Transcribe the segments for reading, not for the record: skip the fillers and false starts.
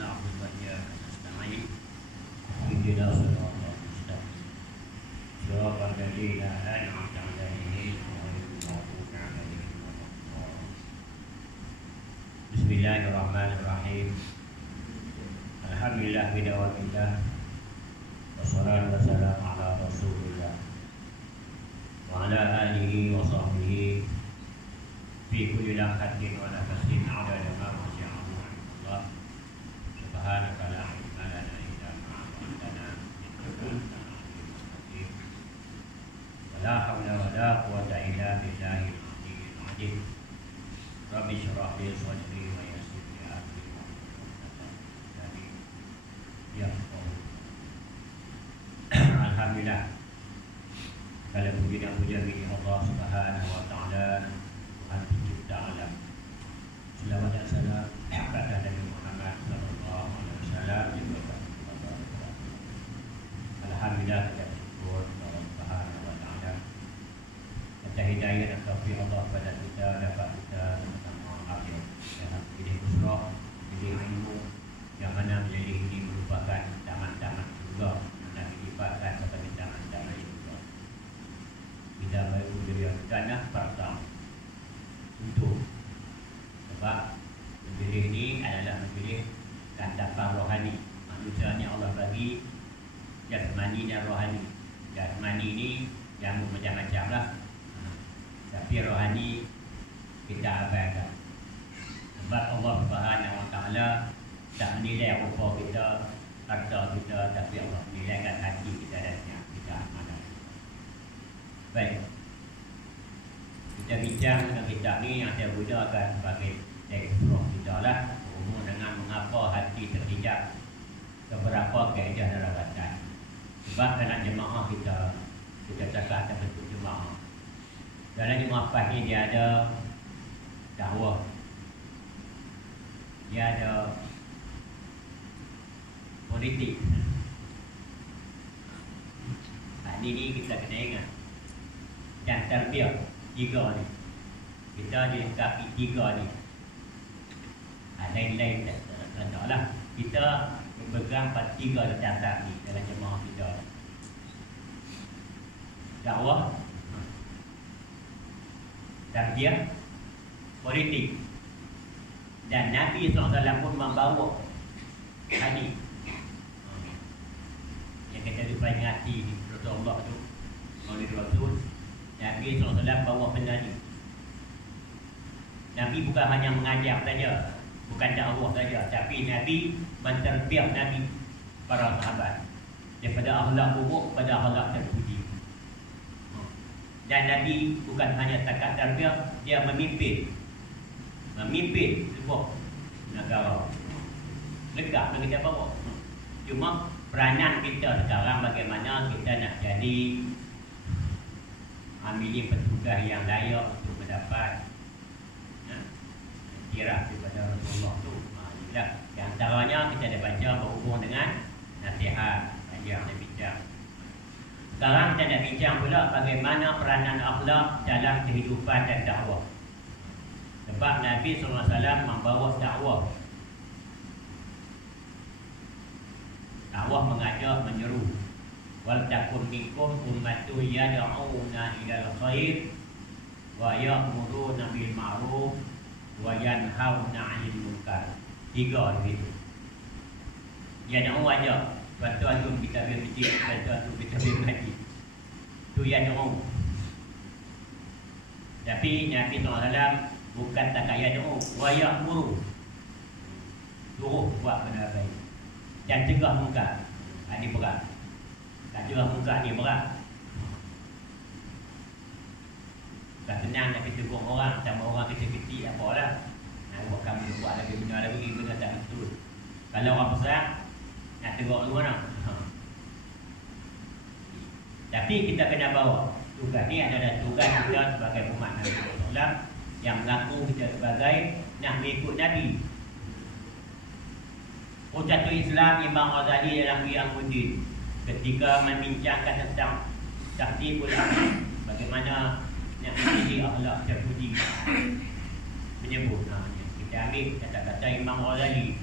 نعبد وإياك نستعين اهدنا الصراط المستقيم صراط الذين أنعمت عليهم غير المغضوب عليهم ولا الضالين. بسم الله الرحمن الرحيم. Alhamdulillah bidawamillah wassalatu wassalamu ala rasulillah wa ala alihi wa sahbihi fi kulli lahzatin wa nafasin adada ma wasi'ahu Allah. Subhanaka la ilma lana illa ma 'allamtana innaka antal alimul hakim. Wa la hawla wa la quwwata illa billahi al-'aliyyil 'azim. Rabbi shrah li sadri wa yassir li amri ya Allah. Alhamdulillah, segala puji dan puja bagi Allah Subhanahu wa taala, Tuhan pencipta alam. Selawat dan salam kepada Nabi Muhammad sallallahu alaihi wasallam juga kepada Alhamdulillah, kita bersyukur kepada Allah Subhanahu wa taala atas hidayah dan taufik Allah kepada kita, dapat kita bersama akhir dalam pilih usrah, pilih ilmu yang mana menjadi ini merupakan taman-taman juga dan dilibatkan sebagai taman-taman juga. Kita baru berikan pertama untuk sebab memilih ini adalah memilih kandapan rohani. Manusia ni Allah bagi jasmani dan rohani. Jasmani ini yang macam-macam lah, tapi rohani kita abaikan. Sebab Allah Subhanahu wa taala tak menilai rupa kita, harta kita, tapi Allah menilaikan hati kita dan niat kita mana. Baik, kita bincang dengan kitab ni yang saya gunakan sebagai teks roh kita lah, berhubung dengan mengapa hati terhijab keberapa kaedah dan rawatan. Sebab dalam jemaah kita cakap tentang bentuk jemaah. Dalam jemaah pagi dia ada dakwah, dia ada politik. Ini kita kena ingat. Dan terbiak tiga ni, kita dilengkapi tiga ni. Lain-lain tak lah. Kita berpegang pada tiga dasar ni dalam jemaah kita. Dakwah, terbiak, politik. Dan Nabi SAW pun membawa hadis yang kita diperingati di Rasulullah tu, oleh Rasul. Nabi SAW bawa benda ni. Nabi bukan hanya mengajar saja, bukan dakwah saja, tapi Nabi menterbiak Nabi para sahabat daripada akhlak buruk pada akhlak terpuji. Dan Nabi bukan hanya takat terbiak, dia memimpin sebuah negara. Legak yang kita bawa. Cuma peranan kita sekarang bagaimana kita nak jadi amili petugas yang layak untuk mendapat kirah daripada Rasulullah tu. Di antaranya kita ada baca berhubung dengan nasihat yang kita bincang. Sekarang kita nak bincang pula bagaimana peranan akhlak dalam kehidupan dan dakwah. Sebab Nabi SAW membawa dakwah. Dakwah mengajar, menyeru. Wal takun minkum ummatu yad'una ilal khair wa ya'muruna bil ma'ruf wa yanhauna 'anil munkar. Tiga begitu. Yad'u aja. Tuan-tuan tu kita pergi masjid, tuan-tuan tu kita pergi ngaji. Tu yad'u. Tapi Nabi SAW bukan takat yad'u, wa ya'muru. Suruh buat benda baik dan cegah munkar. Ini berat. Tak cegah munkar ni berat. Tak senang nak kita tegur orang sama orang kecil-kecil apalah. Nak buat kamu buat lagi benda tak betul. Kalau orang besar nak tegur lu mana? Tapi kita kena bawa tugas ni adalah tugas kita sebagai umat Nabi SAW yang mengaku kita sebagai nak mengikut Nabi. Hujjatul Islam Imam Ghazali dalam Riyadhuddin ketika membincangkan tentang tahdibul akhlak, bagaimana nak menjadi akhlak terpuji, menyebut kita ambil kata-kata Imam Ghazali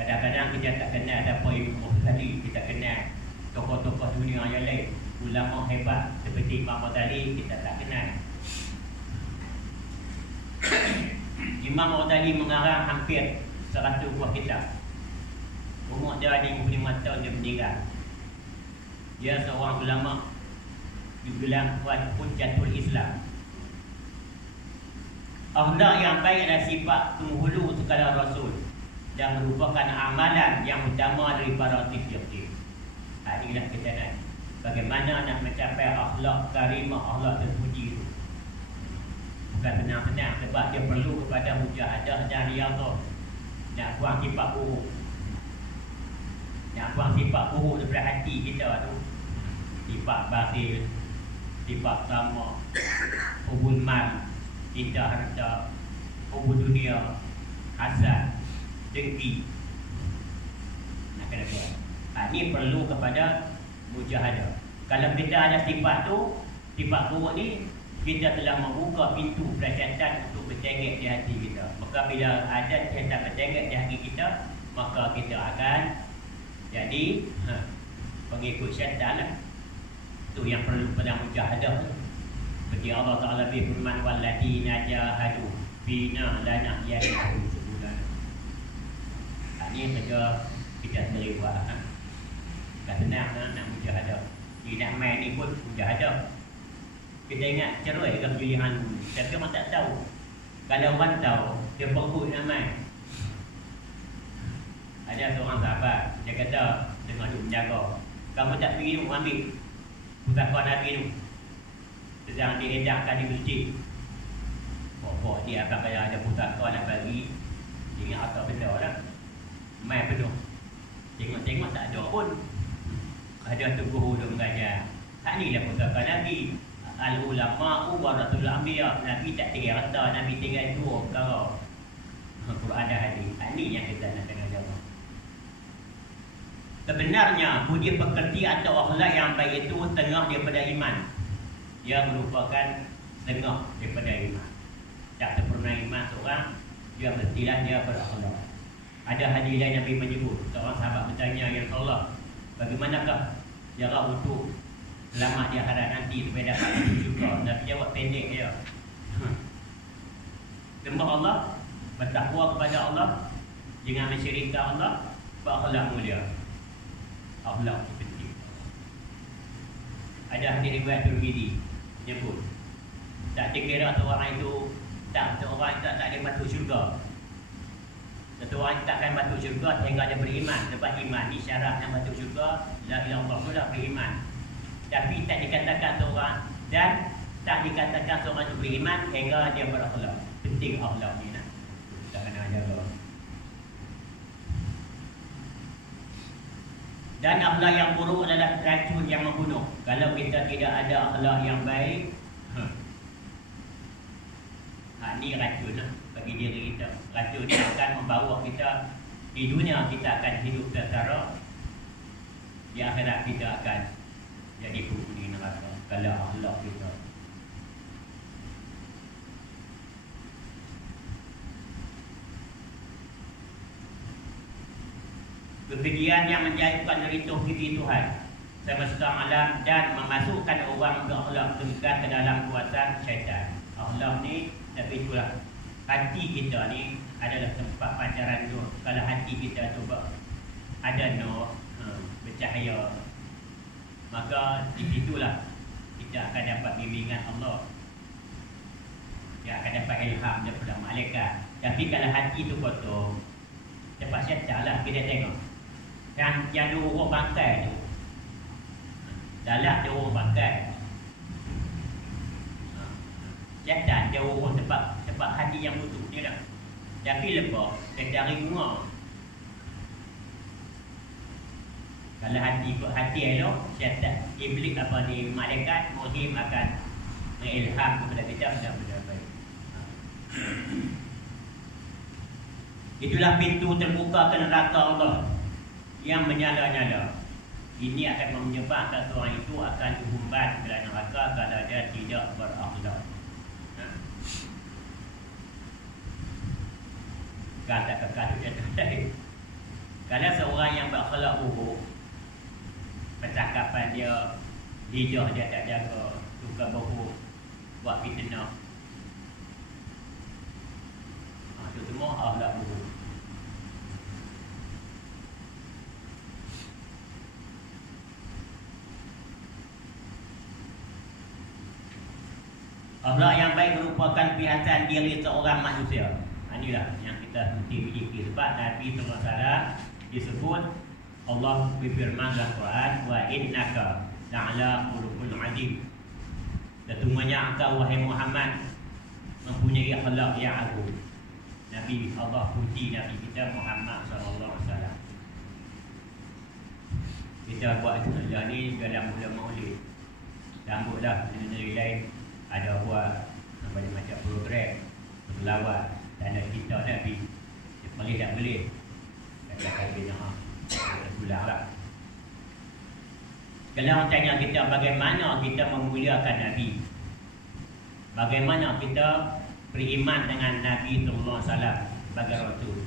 Kadang-kadang kita tak kenal siapa Imam Ghazali, kita kenal tokoh-tokoh dunia yang lain, ulama hebat seperti Imam Ghazali kita tak kenal. Imam Ghazali mengarang hampir 100 buah kitab. Umur dia 55 tahun dia meninggal. Dia seorang ulama dibilang Hujjatul Islam. Akhlak yang baik adalah sifat penghulu segala rasul dan merupakan amalan yang utama dari para rasul. Inilah kita nak bagaimana nak mencapai akhlak karimah, akhlak terpuji itu. Bukan senang-senang sebab dia perlu kepada mujahadah dan riyadhah. Nak buang sifat buruk, nak buang sifat buruk daripada hati kita tu, sifat bakhil, sifat tamak, hubul mal, cinta harta, hubul dunia, hasad, dengki. Nak kena buat. Ini perlu kepada mujahadah. Kalau kita ada sifat tu, sifat buruk ni, kita telah membuka pintu syaitan untuk bercengek di hati kita. Maka bila ada syaitan bercengek di hati kita, maka kita akan jadi pengikut syaitan lah. Itu yang perlu pada mujahadah. Seperti Allah Ta'ala berfirman, "Walladziina jahadu fina lanahdiyannahum subulana." Ini saja kita boleh buat. Tak senang nak mujahadah. Jadi nak main ni pun mujahadah. Kita ingat cerai ke pilihan dulu, tapi orang tak tahu. Kalau orang tahu, dia perut nak main. Ada seorang sahabat, dia kata dengan duk menjaga, kamu tak pergi tu ambil pusaka Nabi tu, sedang diedakkan di masjid. Pokok dia akan kaya ada pusaka nak bagi, dia ingat atau benda lah, main penuh. Tengok-tengok tak ada pun. Ada tu guru dia mengajar. Tak ni lah pusaka Nabi. Al-ulama'u warathul anbiya. Nabi tak tinggal rata, Nabi tinggal dua perkara, Quran dan hadis. Ini yang kita nak kena jawab. Sebenarnya budi pekerti atau akhlak yang baik itu setengah daripada iman. Ia merupakan setengah daripada iman. Tak sempurna iman seorang, dia mestilah dia berakhlak. Ada hadis lain Nabi menyebut, seorang sahabat bertanya, "Ya Rasulullah, bagaimanakah cara untuk selamat di akhirat nanti supaya dapat syurga?" Nabi jawab pendek dia, sembah Allah, bertakwa kepada Allah, jangan mensyirikkan Allah, berakhlak mulia. Akhlak itu penting. Ada hadis riwayat Tirmizi menyebut, tak dikira seorang itu seorang tak ada masuk syurga. Seseorang tak akan masuk syurga sehingga dia beriman. Sebab iman ni syarat nak masuk syurga, la ilaha illallah sudah beriman. Tapi tak dikatakan seorang, dan tak dikatakan seorang itu beriman sehingga dia berakhlak. Penting akhlak ni nak kita kena jaga. Dan akhlak yang buruk adalah racun yang membunuh. Kalau kita tidak ada akhlak yang baik, ni racun lah bagi diri kita. Racun yang akan membawa kita di dunia, kita akan hidup sengsara, di akhirat kita akan jadi penghuni neraka kalau akhlak kita. Kekejian yang menjauhkan dari tauhid Tuhan semesta alam dan memasukkan orang berakhlak demikian ke dalam kuasa syaitan. Akhlak ni, tapi itulah hati kita ni adalah tempat pancaran nur. Kalau hati kita tu ada nur, bercahaya, maka di situlah kita akan dapat bimbingan Allah. Dia akan dapat ilham daripada malaikat. Tapi kalau hati tu kotor, cepat syaitan lah kita tengok. Yang dua orang bangkai tu, dalam dia orang bangkai, syaitan dia orang tempat hati yang busuk dia dah. Tapi lepas dia cari bunga. Kalau hati elok, syaitan, iblis apa ni, malaikat, muhim akan mengilham kepada kita benda-benda baik. Itulah pintu terbuka ke neraka Allah yang menyala-nyala. Ini akan menyebabkan seorang itu akan dihumban ke dalam neraka kalau dia tidak berakhlak. Kata-kata dia tadi. Kalau seorang yang berakhlak buruk, percakapan dia, lidah dia tak jaga, suka bohong, buat fitnah, itu semua akhlak buruk. Akhlak yang baik merupakan perhiasan diri seorang manusia. Inilah yang kita mesti miliki. Sebab Nabi SAW disebut, Allah berfirman dalam Quran, wa innaka la'ala khuluqin 'azim. Sesungguhnya engkau wahai Muhammad mempunyai akhlak yang agung. Nabi Allah puji Nabi kita Muhammad SAW. Kita buat sejarah ni dalam mula maulid. Sambutlah negeri lain ada buat macam program berlawat dan ada kita Nabi. Boleh tak boleh? Kata-kata dia pulang lah. Kalau orang tanya kita bagaimana kita memuliakan Nabi, bagaimana kita beriman dengan Nabi SAW sebagai Rasul,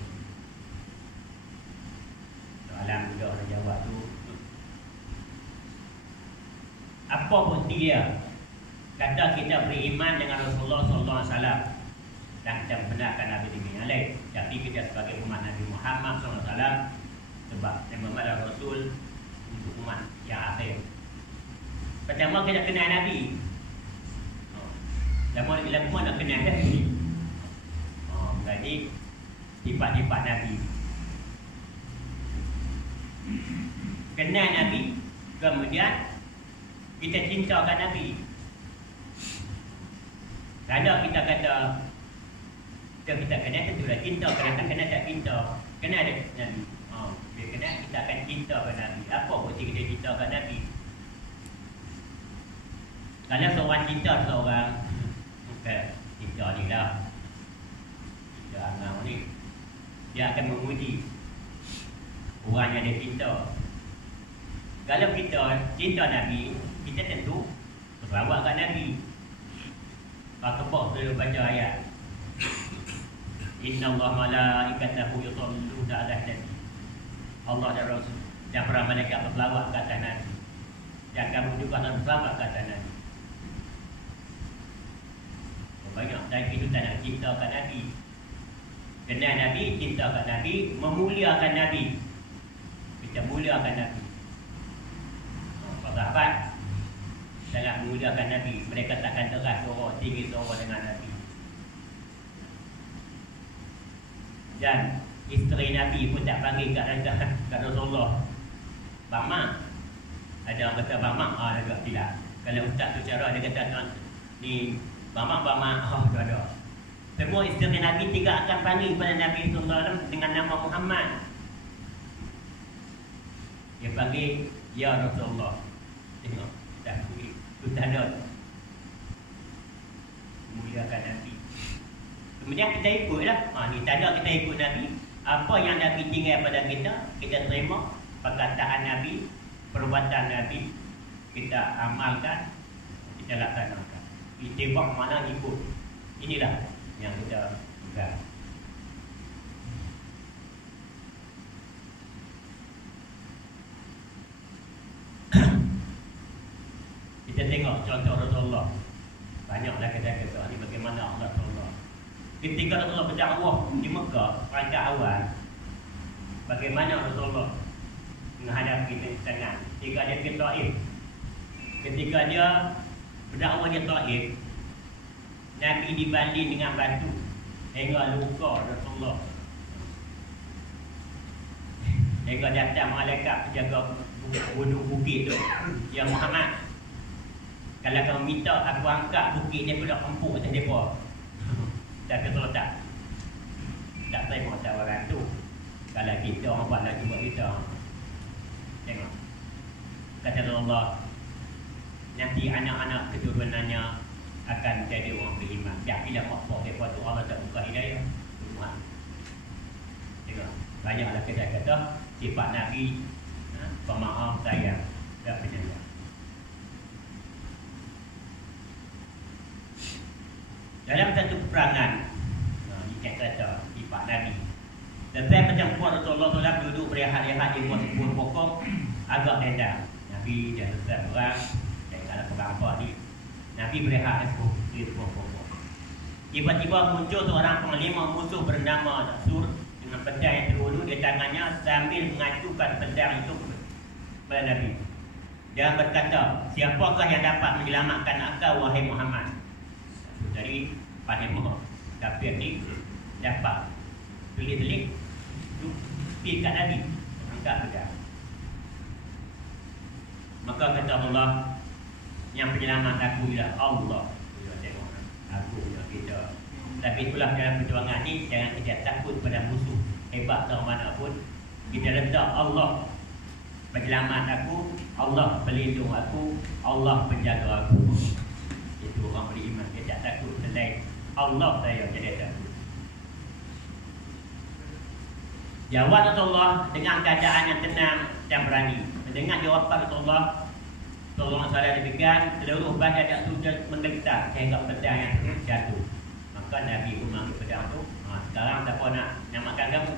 soalan mudah orang jawab tu, apa bukti dia kata kita beriman dengan Rasulullah SAW dan kita membenarkan Nabi yang lain? Tapi kita sebagai umat Nabi Muhammad SAW, sebab Nabi Muhammad adalah Rasul untuk umat yang akhir. Pertama kita kenal Nabi. Lama-lama nak kenal Nabi. Berarti sifat-sifat Nabi. Kenal Nabi, kemudian kita cintakan Nabi. Kalau kita kata kita kenal, tentulah cinta. Kadang-kadang kenal tak cinta. Kenal ada Nabi. Bila kenal, kita akan cinta pada Nabi. Apa bukti kita cinta pada Nabi? Kalau seorang cinta seorang, cinta ni lah, cinta amal ni, dia akan memuji orang yang dia cinta. Kalau kita cinta Nabi, kita tentu berselawat kat Nabi. Pak Kebak selalu baca ayat, Inna Allah malaikatahu yusalluna ala nabi. Allah dan Rasul dan para malaikat berselawat ke atas Nabi, dan kamu juga harus berselawat ke atas Nabi. Banyak dari itu tak nak cintakan Nabi. Kenal Nabi, cintakan Nabi, memuliakan Nabi. Kita muliakan Nabi. Sahabat sangat memuliakan Nabi. Mereka takkan teras suara tinggi suara dengan Nabi. Dan isteri Nabi pun tak panggil kat Rasulullah Bang Mak. Ada orang kata Bang Mak, agak tidak. Kalau ustaz tu cara dia kata ni Bang Mak, tu ada. Semua isteri Nabi tidak akan panggil kepada Nabi SAW dengan nama Muhammad. Dia panggil Ya Rasulullah. Tengok, dah panggil. Itu tanda muliakan Nabi. Kemudian kita ikutlah. Ni tanda kita ikut Nabi. Apa yang Nabi tinggal pada kita, kita terima. Perkataan Nabi, perbuatan Nabi, kita amalkan, kita laksanakan. Itibak mana ikut. Inilah yang kita pegang. Kita tengok contoh Rasulullah. Banyaklah kisah-kisah ni bagaimana Rasulullah. Ketika Rasulullah berdakwah di Mekah, rancak awal, bagaimana Rasulullah menghadapi tantangan. Ketika dia ke Taif, ketika dia berdakwah di Taif, Nabi dibanding dengan batu hingga luka Rasulullah. Hingga datang malaikat penjaga gunung bukit tu, Ya Muhammad, kalau kamu minta aku angkat bukit ni pula empuk atas mereka. Tak kata tak terima tawaran tu. Kalau kita orang buat lagi buat kita. Tengok, kata Allah, nanti anak-anak keturunannya akan jadi orang beriman. Tak bila makhluk mereka tu Allah tak buka hidayah. Tuhan. Tengok, banyaklah kata-kata sifat Nabi, pemaaf, sayang dan penyayang. Dalam satu peperangan, ini kata sifat Nabi. Lepas macam tempat Rasulullah SAW duduk berehat-rehat di bawah sebuah pokok agak tenda. Nabi dah selesai perang, dan kalau perang apa ni, Nabi berehat di sebuah pokok. Tiba-tiba muncul seorang panglima musuh bernama Sur dengan pedang yang terhulu di tangannya sambil mengacukan pedang itu kepada Nabi. Dia berkata, siapakah yang dapat menyelamatkan engkau wahai Muhammad? Dari panglima kafir ni dapat telik-telik pergi kat Nabi, angkat pedang. Maka kata Allah, yang penyelamat aku ialah Allah. Tengok, aku yang kita. Tapi itulah dalam perjuangan ni, jangan kita takut pada musuh hebat atau mana pun. Kita letak Allah penyelamat aku, Allah pelindung aku, Allah penjaga aku. Itu orang beriman. Dia tak takut selain Allah saya jadi takut. Jawab Rasulullah dengan keadaan yang tenang dan berani. Mendengar jawapan Rasulullah SAW demikian, seluruh badan yang sudah menggeletar sehingga pedang yang jatuh. Maka Nabi pun mengambil pedang tu. Sekarang siapa nak makan kamu?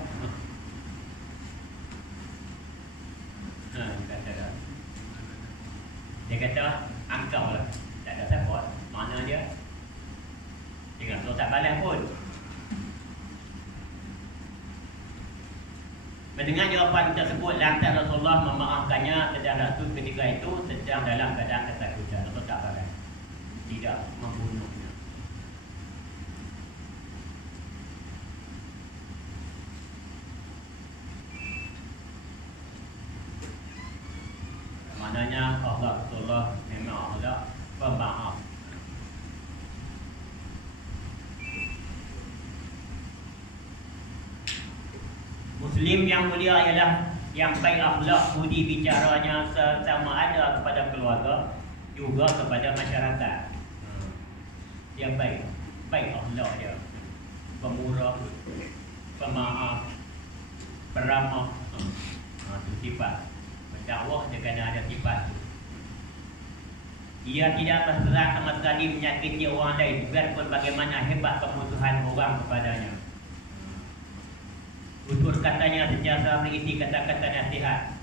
Dia kata, engkau lah. Tak ada siapa. Mana dia? Dia kata, tak balas pun. Mendengar jawapan tersebut, lantas Rasulullah memaafkannya sedang Rasul ketika itu sedang dalam keadaan ketakutan. Rasul tak balas. Tidak membunuhnya. Maknanya Allah Rasulullah memang Allah pemaaf. Muslim yang mulia ialah yang baik akhlak budi bicaranya sama ada kepada keluarga juga kepada masyarakat. Dia baik akhlak dia, pemurah, pemaaf, peramah. Itu sifat berdakwah dia kena ada sifat tu. Ia tidak bergerak sama sekali menyakiti orang lain biarpun bagaimana hebat pemusuhan orang kepadanya. Tutur katanya sentiasa berisi kata-kata nasihat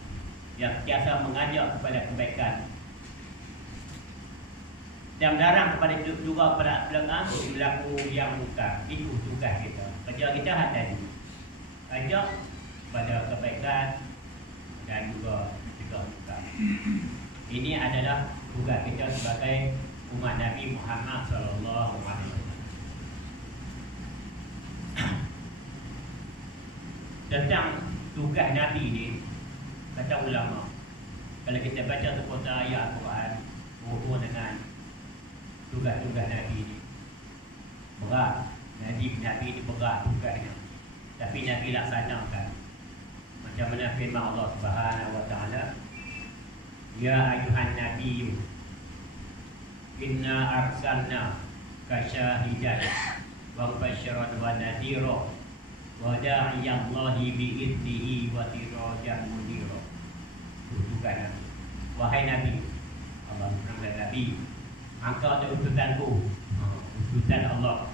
yang sentiasa mengajak kepada kebaikan dan melarang kepada juga berlaku yang bukan. Itu tugas kita. Kerja kita hati ajak kepada kebaikan dan juga bukan. Ini adalah tugas kita sebagai umat Nabi Muhammad SAW. Tentang tugas Nabi ni, kata ulama, kalau kita baca sepotong ayat Al-Quran berhubung dengan tugas-tugas Nabi ni, berat. Nabi ni berat tugasnya, tapi Nabi laksanakan. Macam mana firman Allah Subhanahu Wa Taala, Ya ayuhan Nabi, inna arsalna kasyahidan wa basyiran wa nadhira wa da'iyallahi bi'idnihi wa sirajan munira. Tujukan Nabi. Wahai Nabi, Allah berfirman Nabi, engkau adalah utusanku, utusan Allah.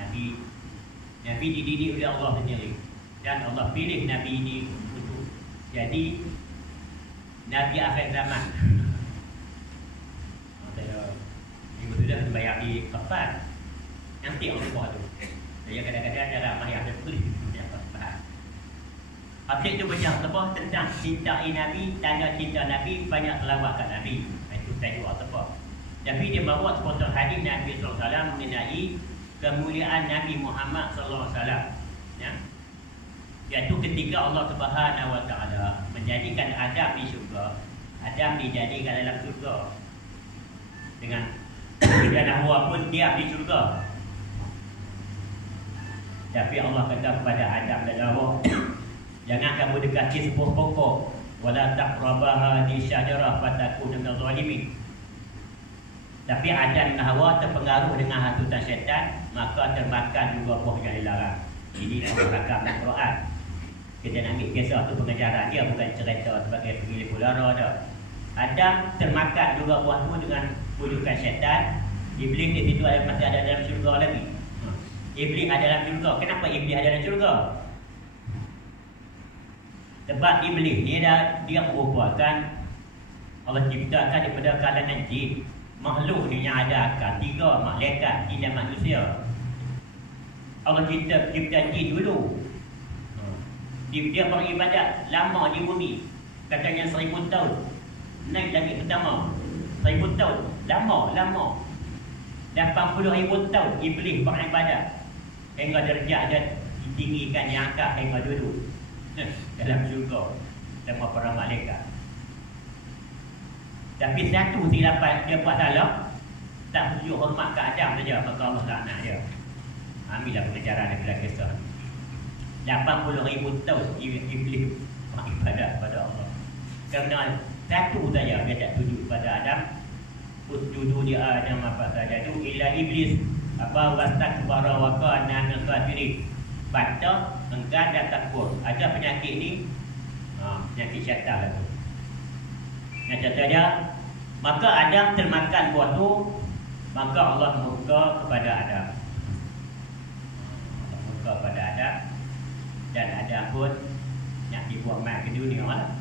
Nabi dididik oleh Allah sendiri, dan Allah pilih Nabi ini untuk jadi Nabi akhir zaman. Ibu sudah bayar di kafan, nanti Allah buat tu. Saya kadang-kadang ada ramai yang ada tulis kafan. Akhir tu banyak apa tentang cintai Nabi, tanda cinta Nabi, banyak selawat kat Nabi. Itu saya buat apa. Tapi dia bawa sepotong hadis Nabi SAW mengenai kemuliaan Nabi Muhammad SAW. Ya. Iaitu ketika Allah Subhanahu Wa Taala menjadikan Adam di syurga, Adam dijadikan dalam syurga dengan dan Hawa pun diam di syurga. Tapi Allah kata kepada Adam dan Hawa, jangan kamu dekati sebuah pokok, wala taqrabaha di syajarah fatakuna minadh dhalimin. Tapi Adam dan Hawa terpengaruh dengan hasutan syaitan, maka termakan juga buah yang dilarang. Ini Allah rakam dalam Quran. Kita nak ambil kisah tu pengajaran dia, bukan cerita sebagai pengilih pulara dah. Adam termakan juga buah tu dengan bujukan syaitan. Iblis di situ masih ada dalam syurga lagi. Iblis ada dalam syurga. Kenapa Iblis ada dalam syurga? Sebab iblis ni dia merupakan Allah ciptakan daripada kalangan jin. Makhluk ni yang ada akal, 3 malaikat, jin dan manusia. Allah cipta jin dulu. Dia beribadat lama di bumi. Katanya 1000 tahun. Naik lagi pertama 1000 tahun. Lama 80,000 tahun iblis beribadat hingga derajat dia ditinggikan, diangkat hingga duduk dalam syurga sama para malaikat. Tapi satu silapan dia buat salah, tak sujud hormat ke Adam saja, maka Allah laknat dia. Ambillah pengajaran daripada kisah 80,000 tahun iblis beribadat pada Allah. Kerana satu saja dia tak sujud pada Adam. Usjudu li Adam apa saja tu illa iblis apa wastakbara wa kana min kafirin. Bantah, enggan dan takbur. Ada penyakit ni, penyakit syaitan tu. Yang katanya, maka Adam termakan buah tu, maka Allah murka kepada Adam. Allah murka kepada Adam, dan Adam pun nak dibuang mai ke dunia lah.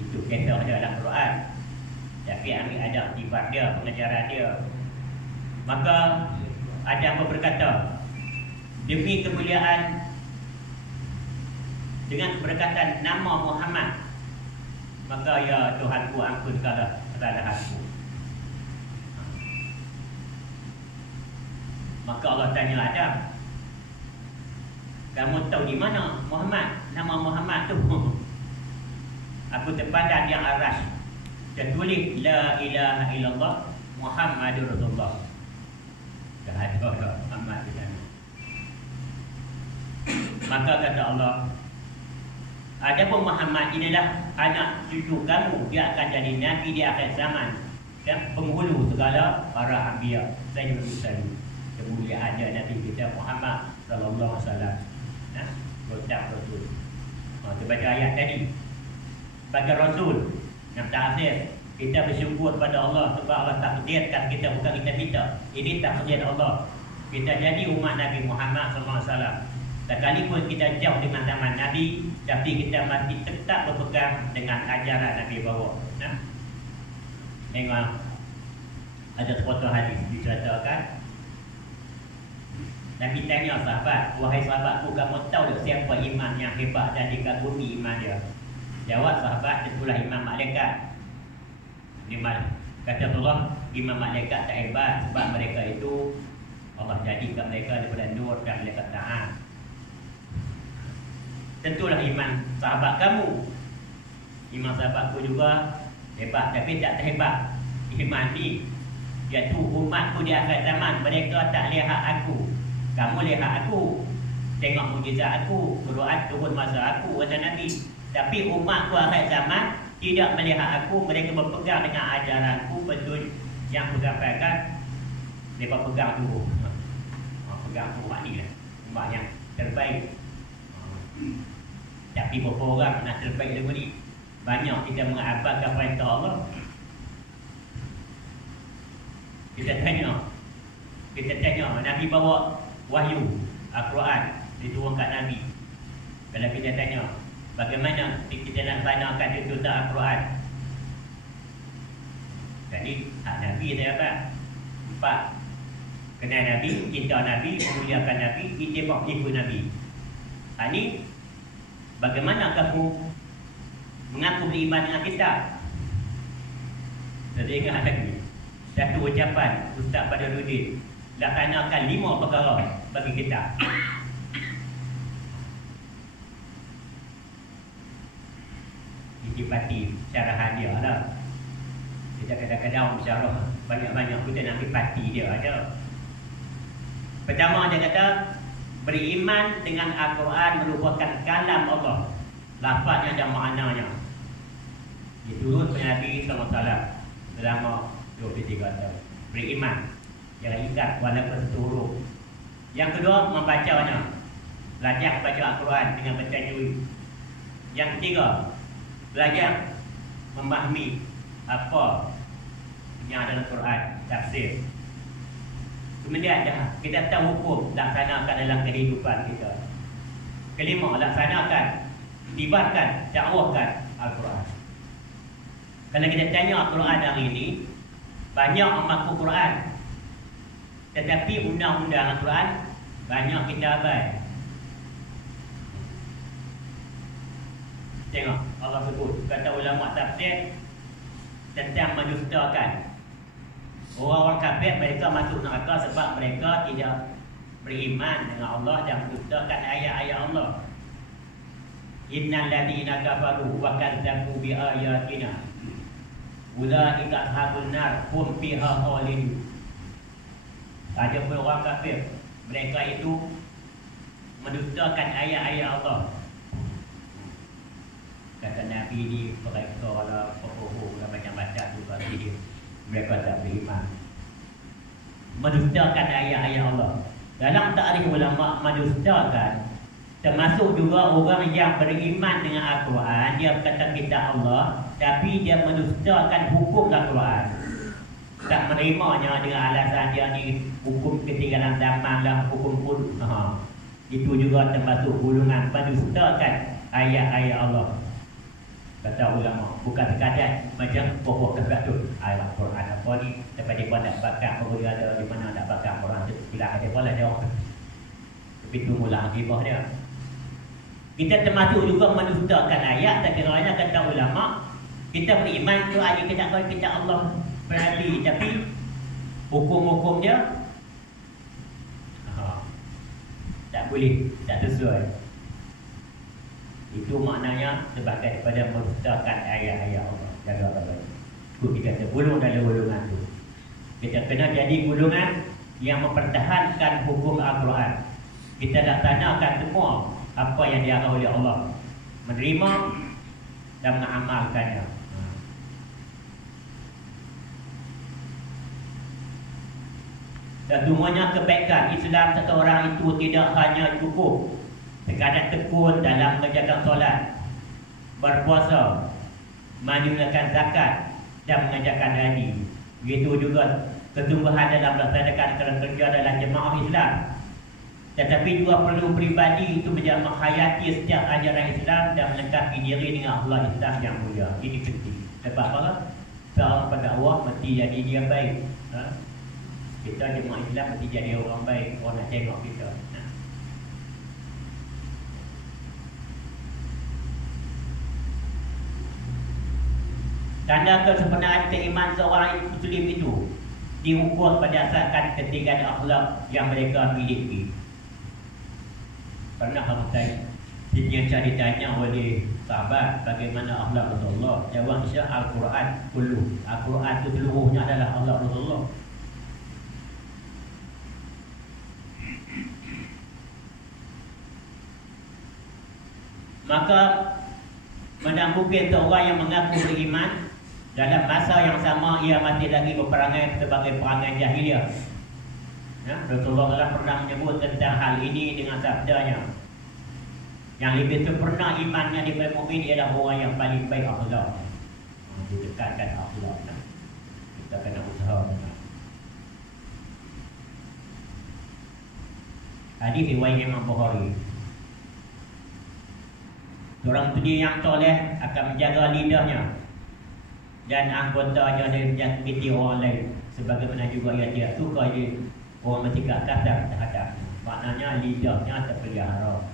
Itu kisah dia dalam Quran. Tapi ambil Adam sifat dia, pengajaran dia. Maka Adam pun berkata, demi kemuliaan dengan keberkatan nama Muhammad, maka ya Tuhanku ampunkanlah kesalahanku. Maka Allah tanya Adam, kamu tahu di mana Muhammad? Nama Muhammad tu aku terpandang yang aras, tertulis la ilaha illallah Muhammadur Rasulullah. Dah ada Muhammad di sana. Maka kata Allah, adapun Muhammad inilah anak cucu kamu, dia akan jadi nabi di akhir zaman dan penghulu segala para anbiya. Saya bersalam kemuliaan dia Nabi kita Muhammad sallallahu alaihi wasallam. Nah, Rasul. Kita baca ayat tadi. Sebagai Rasul yang takdir, kita bersyukur kepada Allah sebab Allah takdirkan kita, bukan kita minta. Ini takdir Allah. Kita jadi umat Nabi Muhammad sallallahu alaihi wasallam. Sekalipun kita jauh dengan zaman Nabi, tapi kita masih tetap berpegang dengan ajaran Nabi bawa. Nah, tengok ada sepotong hadis diceritakan. Nabi tanya sahabat, wahai sahabatku, kamu tahu tak siapa imam yang hebat dan dikagumi iman dia? Jawab sahabat, itulah imam malaikat. Kata Allah, imam malaikat tak hebat sebab mereka itu Allah jadikan mereka daripada nur dan mereka taat. Tentulah iman sahabat kamu. Iman sahabatku juga hebat, tapi tak terhebat iman ni, iaitu umatku di akhir zaman. Mereka tak lihat aku, kamu lihat aku, tengok mujizat aku, Quran turun masa aku, kata Nabi. Tapi umatku akhir zaman tidak melihat aku, mereka berpegang dengan ajaranku betul yang aku sampaikan. Mereka pegang dulu, pegang umat ni lah, umat yang terbaik. Tapi beberapa orang nak terbaik dulu ni, banyak kita mengabaikan perintah Allah. Kita tanya Nabi bawa wahyu Al-Quran diturunkan Nabi. Kalau kita tanya bagaimana kita nak laksanakan itu Al-Quran, jadi Nabi saya apa? 4. Kenal Nabi, cinta Nabi, memuliakan Nabi, itibak ikut Nabi. Ini bagaimana kamu mengaku beriman dengan kita? Saya ingat lagi satu ucapan Ustaz Badruddin, laksanakan 5 perkara bagi kita. Ditipati syarahan dia lah. Kita kadang-kadang bersyarah banyak-banyak, kita nak dipati dia ada. Pertama dia kata, beriman dengan Al-Quran merupakan kalam Allah, lafaznya dan maknanya. Diturun oleh Nabi SAW selama 23 tahun. Beriman, jangan ikat walaupun seturut. Yang kedua, membacanya, belajar baca Al-Quran dengan bertajwid. Yang ketiga, belajar memahami apa yang ada dalam Quran, tafsir. Kemudian kita tahu hukum laksanakan dalam kehidupan kita. Kelima, laksanakan, tibarkan, dakwahkan Al-Quran. Kalau kita tanya Al-Quran hari ini, banyak mengaku Quran, tetapi undang-undang Al-Quran banyak kita abai. Tengok, Allah sebut, kata ulama tafsir tentang mendustakan. Orang-orang kafir mereka masuk neraka sebab mereka tidak beriman dengan Allah dan mendustakan ayat-ayat Allah. Innal ladzina kafaru wa kadzdzabu bi ayatina ulaika ashabun nar hum fiha khalidun. Ada pun orang kafir, mereka itu mendustakan ayat-ayat Allah. Kata Nabi ni mereka lah pembohong dan macam-macam tu dia. Mereka tak beriman, mendustakan ayat-ayat Allah. Dalam takrif ulama, mendustakan termasuk juga orang yang beriman dengan Al-Quran, dia kata kitab Allah, tapi dia mendustakan hukum Al-Quran, tak menerimanya dengan alasan dia ni hukum ketinggalan zaman lah, hukum pun itu juga termasuk golongan mendustakan ayat-ayat Allah. Kata ulama, bukan sekadar macam pokok terbatul ayat Quran apa ni, tapi dia pun nak bakar, kalau dia ada di mana nak bakar Quran tu, bila ada pula dia orang. Tapi tunggulah akibah dia. Kita termasuk juga mendustakan ayat, tak kiranya kata ulama, kita beriman tu ayat kita Allah berarti, tapi hukum-hukum dia tak boleh, tak sesuai. Itu maknanya sebagai daripada mendustakan ayat-ayat Allah. Jaga baik. Itu kita tergolong dalam golongan itu. Kita kena jadi golongan yang mempertahankan hukum Al-Quran. Kita laksanakan semua apa yang diarahkan oleh Allah, menerima dan mengamalkannya. Dan semuanya kebaikan Islam seseorang itu tidak hanya cukup sekadar tekun dalam mengerjakan solat, berpuasa, menunaikan zakat dan mengerjakan haji. Begitu juga kesungguhan dalam melaksanakan kerja dalam jemaah Islam. Tetapi juga perlu pribadi itu menghayati setiap ajaran Islam dan melengkapi diri dengan Allah Islam yang mulia. Ini penting. Sebab apa? Seorang pendakwah mesti jadi dia baik. Kita jemaah Islam mesti jadi orang baik. Orang nak tengok kita. Tanda kesempurnaan keiman seorang Muslim itu diukur berdasarkan ketiga akhlak yang mereka miliki. Pernah saya ditanya oleh sahabat bagaimana akhlak Rasulullah. Jawab dia Al-Quran kullu. Al-Quran itu seluruhnya adalah akhlak Rasulullah. Maka mana mungkin seorang yang mengaku beriman dalam masa yang sama ia masih lagi berperangai sebagai perangai jahiliah. Rasulullah SAW pernah menyebut tentang hal ini dengan sabdanya, yang lebih sempurna imannya daripada mukmin ialah orang yang paling baik akhlak. Ditekankan akhlak. Kita kena usaha. Hadis riwayat Imam Bukhari. Seorang pendidik yang soleh akan menjaga lidahnya dan anggotanya dari menyakiti orang lain, sebagaimana juga ia tidak suka dia orang bersikap kasar terhadap. Maknanya lidahnya terpelihara,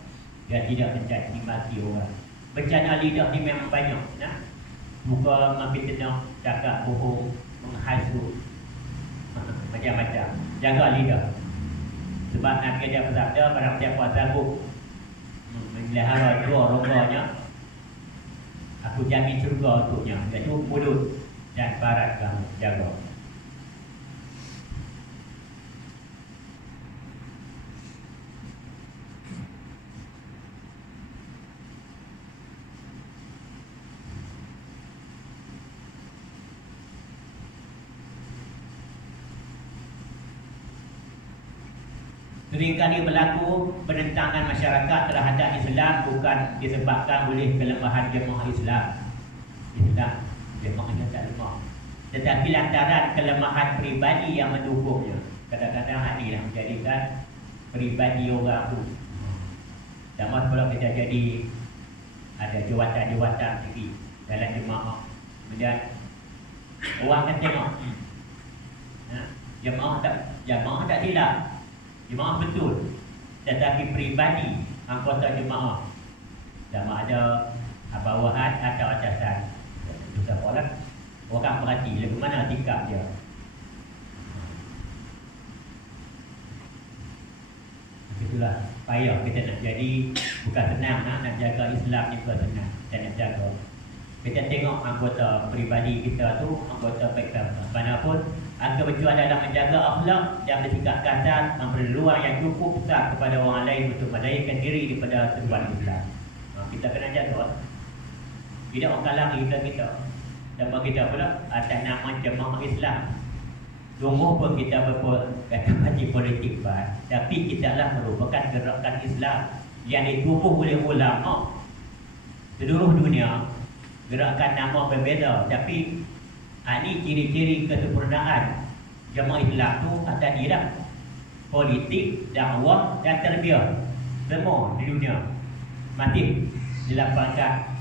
dia tidak mencaci maki orang. Bencana lidah ni memang banyak, muka memfitnah, cakap bohong, menghasut, macam-macam. Jaga lidah. Sebab Nabi dia bersabda, barang siapa sanggup memelihara dua rongganya, aku jamin syurga untuknya, iaitu mulut dan barat kamu jaga. Seringkali berlaku penentangan masyarakat terhadap Islam bukan disebabkan oleh kelemahan jemaah Islam. Jemaahnya tak lemah, tetapi lantaran kelemahan pribadi yang mendukungnya. Kadang-kadang hal ini yang menjadikan pribadi orang itu Sama kalau kita jadi ada jawatan-jawatan tinggi dalam jemaah, kemudian orang akan tengok jemaah tak silap, jemaah betul, tetapi peribadi anggota jemaah sama ada bawahan atau atasan, itu siapalah, orang perhati lagu mana sikap dia. Itulah payah kita nak jadi, bukan senang nak jaga Islam ni, bukan senang kita nak jaga. Kita tengok anggota peribadi kita tu, anggota baiklah manapun, angka berjuang dalam menjaga akhlak dan bersikap kasar, memberi ruang yang cukup besar kepada orang lain untuk melahirkan diri daripada seruan Islam. Kita kena jaga. Tidak orang kalang kita. Dan kita pula atas nama jemaah Islam. Sungguh pun kita kata haji politik bah, tapi kita lah merupakan gerakan Islam yang ditubuh oleh ulama seluruh dunia. Gerakan nama berbeza, tapi ini ciri-ciri kesempurnaan jemaah Islam tu atas dia politik, dakwah dan tarbiyah semua di dunia masih dilapangkan,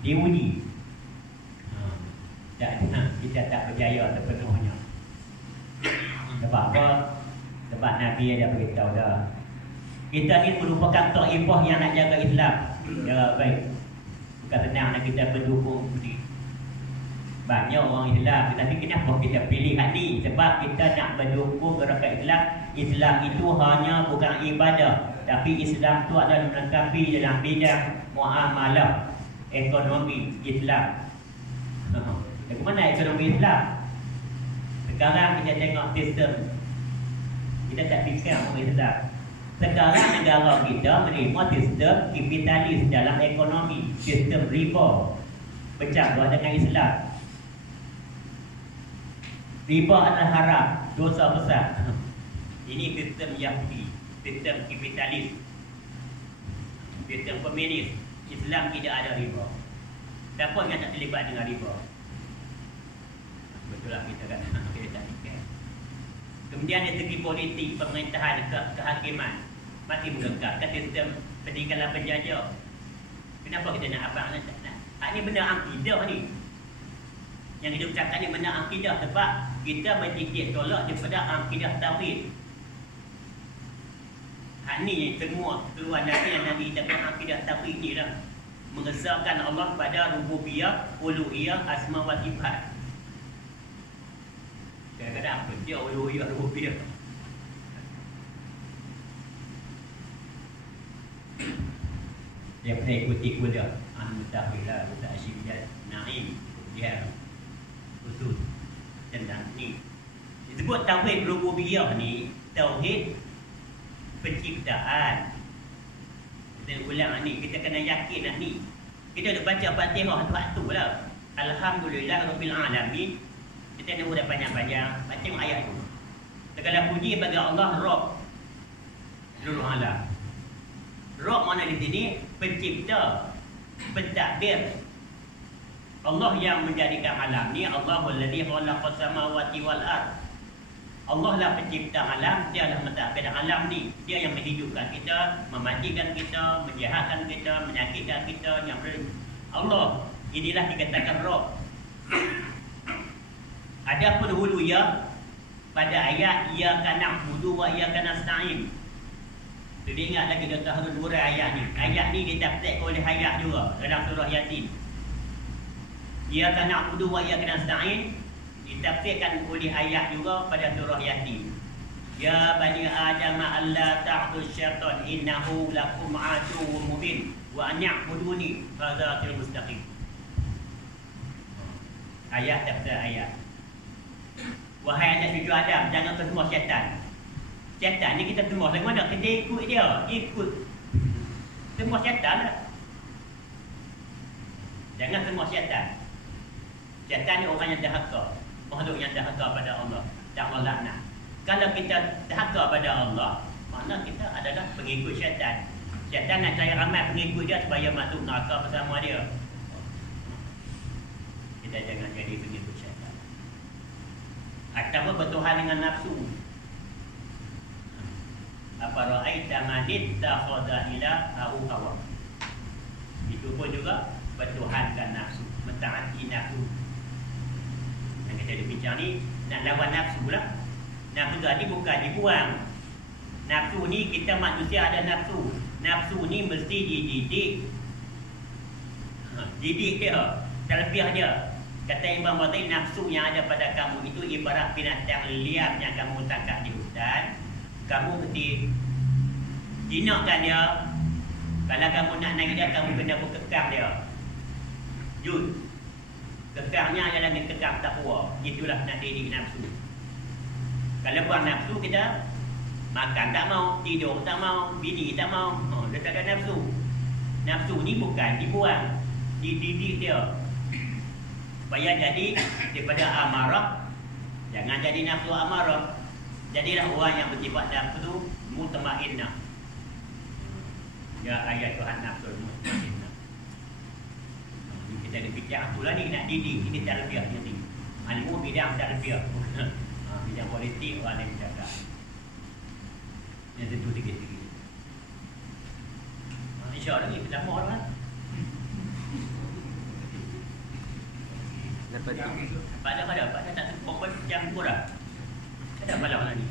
diuji. Kita tak berjaya sepenuhnya. Sebab apa? Sebab Nabi ada beritahu dah, kita ini merupakan taifah yang nak jaga Islam. Ya baik, bukan senang nak kita berdukung ni. Banyak orang Islam, tetapi kenapa kita pilih ni? Sebab kita nak berdukung gerakan Islam. Islam itu hanya bukan ibadah, tapi Islam itu adalah melengkapi dalam bidang muamalah, ekonomi Islam. Bagaimana ekonomi Islam? Sekarang kita tengok sistem, kita tak fikir orang Islam. Sekarang negara kita menerima sistem kapitalis dalam ekonomi, sistem riba, bercampur dengan Islam. Riba adalah haram, dosa besar. Ini sistem Yahudi, sistem kapitalis, sistem komunis. Islam tidak ada riba. Siapa yang tak terlibat dengan riba? Betul lah kita kan, kita tak fikir. Kemudian dari segi politik, pemerintahan, kehakiman masih mengekatkan sistem peninggalan penjajah. Kenapa kita nak abang nak? Ini benar akidah ni. Yang hidup cakap ni benar akidah, sebab kita bertitik tolak daripada akidah tauhid. Ini semua keluar dari yang Nabi katakan akidah tauhid ni lah. Mengesahkan Allah pada rububiyah, uluhiyah, asma wa sifat. Kadang-kadang apa dia uluhiyah, rububiyah. Dia pernah ikuti kuliah An-Mutahwilah, Mutahsyibiyat, Naim, dia khusus tentang ni. Disebut tauhid rububiyah ni, tauhid penciptaan. Kita ulang ni, kita kena yakin lah ni. Kita dah baca Fatihah waktu lah. Alhamdulillah Rabbil Alamin. Kita dah udah panjang-panjang, baca ayat tu. Segala puji bagi Allah Rabb seluruh alam. Rabb mana di sini? Pencipta, pentadbir. Allah yang menjadikan alam ni. Allahul ladzi khalaqas samawati wal ard. Allah lah pencipta alam, dia lah mentadbir alam ni. Dia yang menghidupkan kita, mematikan kita, menjahatkan kita, menyakitkan kita, yang Allah. Inilah dikatakan Rabb. Adapun uluhiyah pada ayat iyyaka na'budu wa iyyaka nasta'in. Jadi ingat lagi Dr. Harun Hurai ayat ni. Ayat ni ditafsirkan oleh ayat juga dalam surah Yasin. Iyyaka na'budu wa iyyaka nasta'in ditafsirkan oleh ayat juga pada surah Yasin. Ya bani Adam alla ta'budu syaitan innahu lakum aduwwun mubin wa an ya'buduni hadzatul mustaqim. Ayat tafsir ayat. Wahai anak cucu Adam, jangan terima syaitan. Syaitan ni kita terima lagu mana? Kita ikut dia, ikut. Terima syaitan lah. Jangan terima syaitan. Syaitan ni orang yang dahaka, makhluk yang dahaka pada Allah, dan Allah laknat. Kalau kita dahaka pada Allah, makna kita adalah pengikut syaitan. Syaitan nak cari ramai pengikut dia supaya masuk neraka bersama dia. Kita jangan jadi pengikut syaitan. Atau bertuhan dengan nafsu. Afara'aita man ittakhadha ilahahu hawa. Itu pun juga bertuhankan nafsu, mentaati nafsu. Yang kita bincang ni nak lawan nafsu pula. Nafsu tadi bukan dibuang. Nafsu ni kita manusia ada nafsu. Nafsu ni mesti dididik. Didik dia, tarbiyah dia. Kata Imam Ghazali, nafsu yang ada pada kamu itu ibarat binatang liar yang kamu tangkap di hutan. Kamu mesti jinakkan dia. Kalau kamu nak naik dia, kamu kena berkekang dia. Jud. Kekangnya adalah kekang takwa. Itulah nak didik nafsu. Kalau buang nafsu, kita makan tak mau, tidur tak mau, bini tak mau. Dia tak ada nafsu. Nafsu ni bukan dibuang, dididik dia supaya jadi daripada amarah. Jangan jadi nafsu amarah. Jadilah orang yang bersifat nafsu mutmainnah. Ya ayat Tuhan nafsu mutmainnah. Kita ada fikir itulah ni nak didik. Ini tarbiyah dia ni. Ilmu bidang tarbiyah. Bidang politik orang lain cakap. Yang tentu sikit-sikit. InsyaAllah ni kita mahu lah. Pada tak cukup jam kurang. Ada malam lah ni.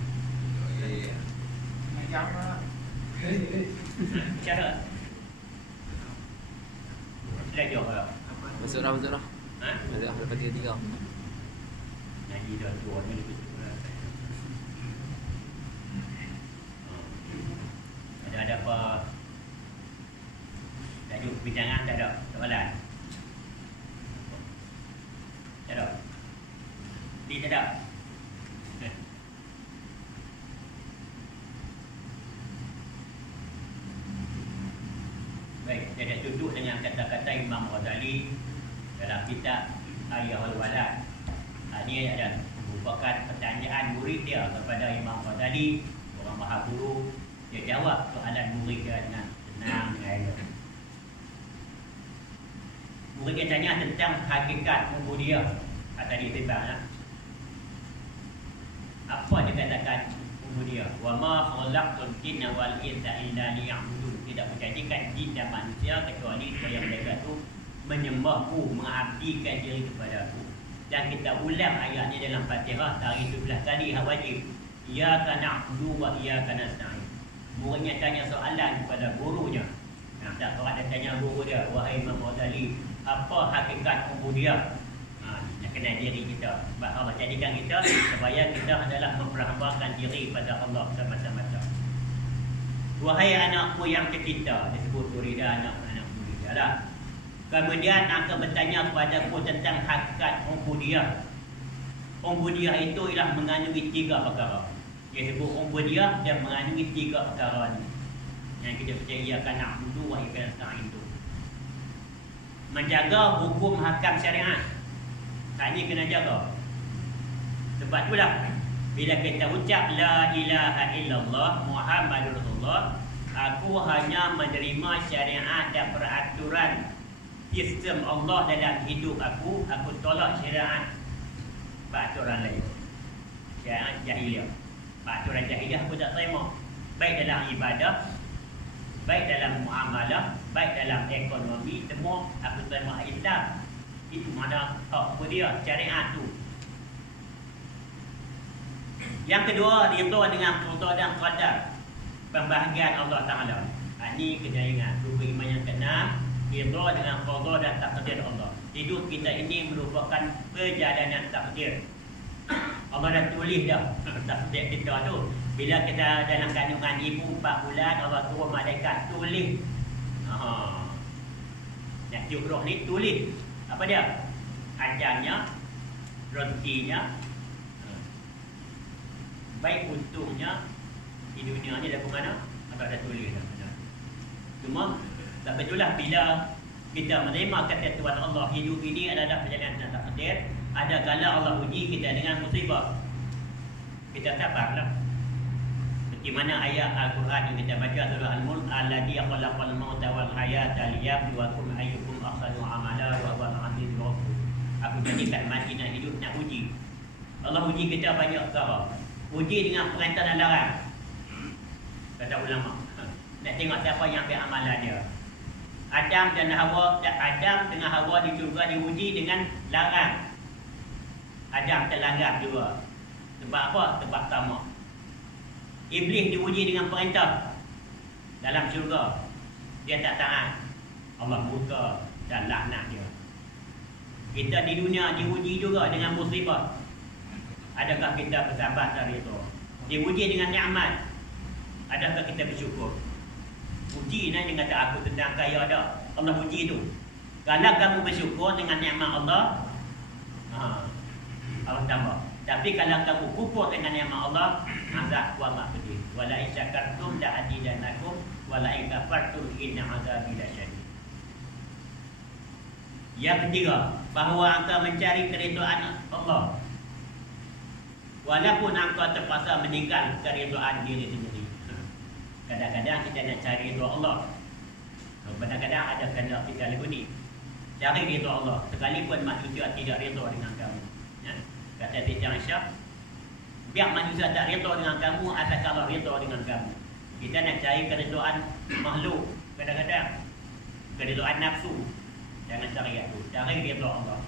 Jam lah. Cara. Belajar lah. Masuk dah. Masuk dah, lepas 3. Ngaji dah tua ni lebih tua lah. Ada apa? Tajuk perbincangan tak ada? Soalan? Tak ada? Ni tak ada? Baik, saya dah duduk dengan kata-kata Imam Ghazali dalam kitab Ayyahul Walad. Ini adalah merupakan pertanyaan murid dia kepada Imam Ghazali, orang maha guru. Dia jawab soalan murid dia dengan tenang, dengan elok. Murid dia tanya tentang hakikat ubudiyah. Tadi tebak lah. Apa dia katakan ubudiyah? Wa ma khalaqtul jinna wal insa illa liya'budun. Tidak menjadikan jin dan manusia kecuali supaya mereka tu menyembahku, mengabdikan diri kepada aku. Dan kita ulang ayat ni dalam Fatihah dari 17 kali wajib. Iyyaka na'budu wa iyyaka nasta'in. Muridnya tanya soalan kepada gurunya. Tak tahu ada tanya guru dia, wahai Imam Ghazali, apa hakikat ubudiyah? Nak kenal diri kita. Sebab Allah jadikan kita supaya kita adalah memperhambakan diri pada Allah semata-mata. Wahai anakku yang kecita, disebut Burida, anak-anak Burida lah. Kemudian akan bertanya kepadaku tentang hakikat ubudiyah. Ubudiyah itu ialah mengandungi 3 perkara. Dia sebut ubudiyah dan mengandungi 3 perkara ni. Yang kita percaya iyyaka na'budu wa iyyaka nasta'in tu. Menjaga hukum hakam syariat. Ini kena jaga. Sebab itulah bila kita ucap la ilaha illallah Muhammadur Rasulullah, aku hanya menerima syariat dan peraturan sistem Allah dalam hidup aku tolak syariat peraturan lain. Syariat jahiliah. Peraturan jahiliah aku tak terima. Baik dalam ibadah, baik dalam muamalah, baik dalam ekonomi, semua aku terima Islam. Itu mana hak dia, syariat tu. Yang kedua, rida dengan qada dan qadar, pembahagian Allah Ta'ala. Ini kena ingat. Rukun iman yang keenam, rida dengan qada dan takdir Allah. Hidup kita ini merupakan perjalanan takdir. Allah dah tulis dah takdir kita tu. Bila kita dalam kandungan ibu 4 bulan, Allah turun malaikat tulis. Nak tiup roh ni tulis. Apa dia? Ajalnya, rezekinya, baik untungnya di dunia ni dari mana? Allah dah tulis dah. Cuma tak betullah bila kita menerima ketentuan Allah, hidup ini adalah perjalanan takdir. Ada kala Allah uji kita dengan musibah. Kita sabarlah. Seperti mana ayat Al-Quran yang kita baca surah Al-Mulk, alladzi khalaqal mauta wal hayata liyabluwakum ayyukum ahsanu amala wa huwal azizul ghafur. Aku jadikan mati dan hidup nak uji. Allah uji kita banyak perkara. Uji dengan perintah dan larang. kata ulama. Nak tengok siapa yang ambil amalan dia. Adam dengan Hawa di syurga diuji dengan larang. Adam terlanggar juga. Sebab apa? Sebab tamak. Iblis diuji dengan perintah dalam syurga. Dia tak taat. Allah murka dan laknat dia. Kita di dunia diuji juga dengan musibah. Adakah kita bersabar dari itu? Diuji dengan nikmat. Adakah kita bersyukur? Uji ni yang kata aku tentang kaya ada. Allah uji tu. Kalau kamu bersyukur dengan nikmat Allah, Allah tambah. Tapi kalau kamu kufur dengan nikmat Allah, azab wa pedih. Wala in syakartum la azidannakum wala in kafartum inna azabi lasyadid. Yang ketiga, bahawa engkau mencari keridhaan Allah walaupun engkau terpaksa meninggal keridhaan diri sendiri. Kadang-kadang kita nak cari ridha Allah. Kadang-kadang ada kehendak kita lagu ni. Cari ridha Allah sekalipun manusia tidak ridha dengan kamu. Ya? Kata Siti Aisyah, biar manusia tak ridha dengan kamu, asalkan Allah ridha dengan kamu. Kita nak cari keridhaan makhluk. Kadang-kadang keridhaan nafsu. Jangan cari itu. Cari ridha Allah.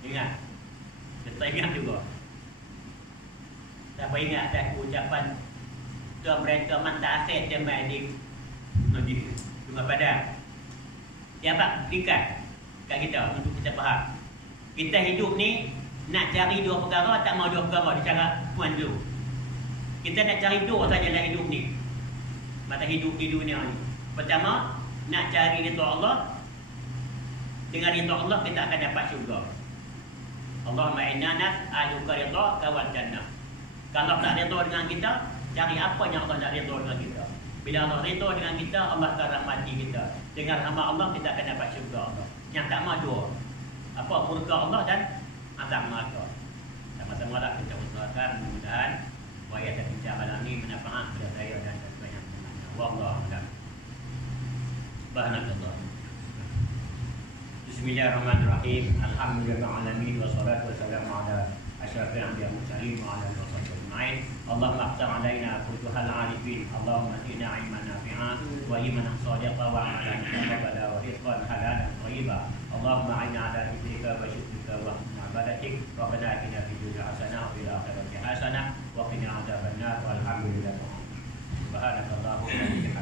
Ingat. Kita ingat juga. Siapa ingat tak ucapan mereka mantap aset dia main di Sungai Padang. Dia apa? Berikan kat kita untuk kita faham. Kita hidup ni nak cari dua perkara, tak mau dua perkara. Dia cakap puan dulu. Kita nak cari dua saja dalam hidup ni. Mata hidup di dunia ni. Pertama, nak cari ridha Allah. Dengan ridha Allah kita akan dapat syurga. Allahumma inna nas'aluka ridhaka wal jannah. Kalau tak ridha dengan kita, cari apa yang Allah nak ridha dengan kita. Bila Allah ridha dengan kita, Allah akan rahmati kita. Dengan rahmat Allah, kita akan dapat syurga Allah. Yang tak mahu dua. Apa? Murka Allah dan azab neraka. Sama-sama lah kita usahakan, mudah-mudahan ayat dan bincang malam ni manfaat kepada saya dan semuanya. Wallahu a'lam. Subhanallah. Bismillahirrahmanirrahim. Alhamdulillahirabbil wassalatu wassalamu ala asyrafil anbiya'i wal mursalin wa ala alihi wasallam. Allahumma aftah alaina futuhal arifin. Allahumma atina ilman nafi'an wa imanan sadiqan wa amalan mutaqabbala wa rizqan halalan thayyiban. Allahumma a'inna ala dhikrika wa syukrika wa husni ibadatik. Rabbana atina fid dunya hasanah wa fil akhirati hasanah wa qina adzabannar. Walhamdulillah. Subhanakallahumma wa bihamdika